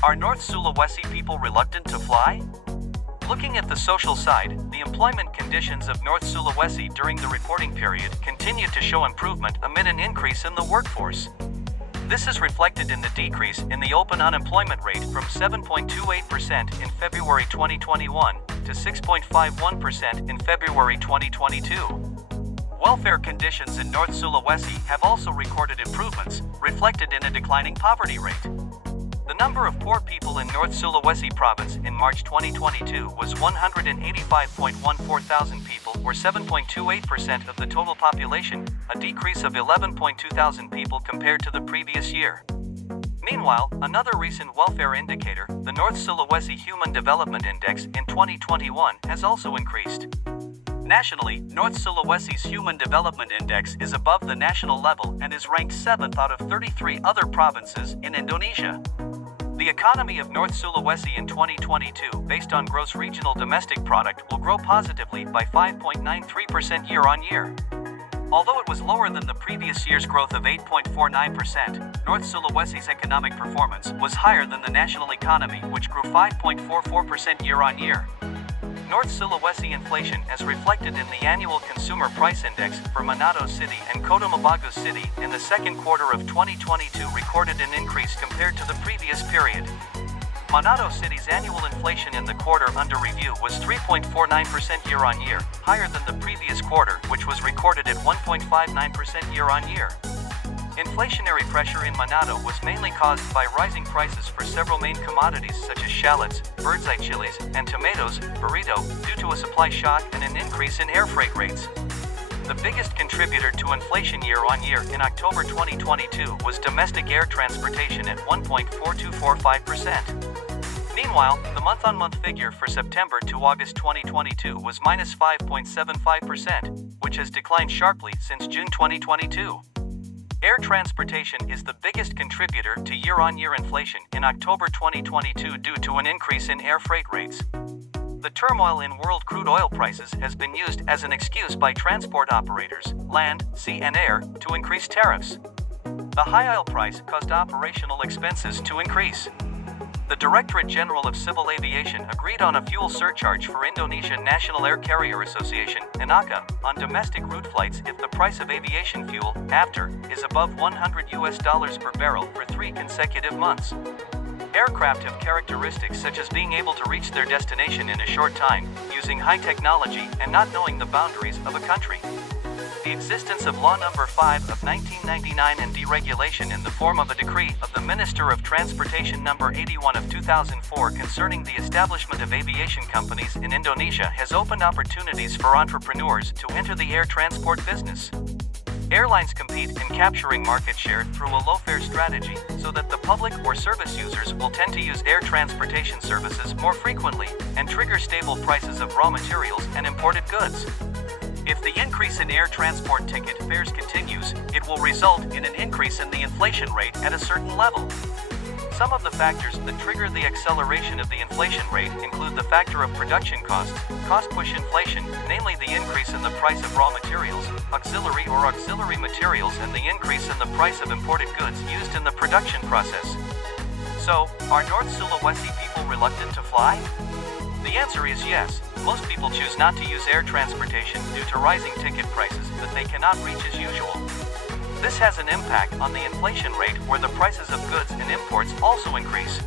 Are North Sulawesi people reluctant to fly? Looking at the social side, the employment conditions of North Sulawesi during the reporting period continued to show improvement amid an increase in the workforce. This is reflected in the decrease in the open unemployment rate from 7.28% in February 2021 to 6.51% in February 2022. Welfare conditions in North Sulawesi have also recorded improvements, reflected in a declining poverty rate. The number of poor people in North Sulawesi province in March 2022 was 185.14 thousand people, or 7.28% of the total population, a decrease of 11.2 thousand people compared to the previous year. Meanwhile, another recent welfare indicator, the North Sulawesi Human Development Index in 2021, has also increased. Nationally, North Sulawesi's Human Development Index is above the national level and is ranked 7th out of 33 other provinces in Indonesia. The economy of North Sulawesi in 2022, based on gross regional domestic product, will grow positively by 5.93% year-on-year. Although it was lower than the previous year's growth of 8.49%, North Sulawesi's economic performance was higher than the national economy, which grew 5.44% year-on-year. North Sulawesi inflation, as reflected in the annual Consumer Price Index for Manado City and Kota Mabagu City in the second quarter of 2022, recorded an increase compared to the previous period. Manado City's annual inflation in the quarter under review was 3.49% year-on-year, higher than the previous quarter, which was recorded at 1.59% year-on-year. Inflationary pressure in Manado was mainly caused by rising prices for several main commodities such as shallots, bird's eye chilies, and tomatoes, burrito, due to a supply shock and an increase in air freight rates. The biggest contributor to inflation year-on-year in October 2022 was domestic air transportation at 1.4245%. Meanwhile, the month-on-month figure for September to August 2022 was minus 5.75%, which has declined sharply since June 2022. Air transportation is the biggest contributor to year-on-year inflation in October 2022 due to an increase in air freight rates. The turmoil in world crude oil prices has been used as an excuse by transport operators, land, sea and air, to increase tariffs. The high oil price caused operational expenses to increase. The Directorate General of Civil Aviation agreed on a fuel surcharge for Indonesian National Air Carrier Association, (INACA), on domestic route flights if the price of aviation fuel, after, is above $100 per barrel for 3 consecutive months. Aircraft have characteristics such as being able to reach their destination in a short time, using high technology, and not knowing the boundaries of a country. The existence of Law No. 5 of 1999 and deregulation in the form of a decree of the Minister of Transportation No. 81 of 2004 concerning the establishment of aviation companies in Indonesia has opened opportunities for entrepreneurs to enter the air transport business. Airlines compete in capturing market share through a low-fare strategy so that the public or service users will tend to use air transportation services more frequently and trigger stable prices of raw materials and imported goods. If the increase in air transport ticket fares continues, it will result in an increase in the inflation rate at a certain level. Some of the factors that trigger the acceleration of the inflation rate include the factor of production costs, cost-push inflation, namely the increase in the price of raw materials, auxiliary materials, and the increase in the price of imported goods used in the production process. So, are North Sulawesi people reluctant to fly? The answer is yes. Most people choose not to use air transportation due to rising ticket prices that they cannot reach as usual. This has an impact on the inflation rate where the prices of goods and imports also increase.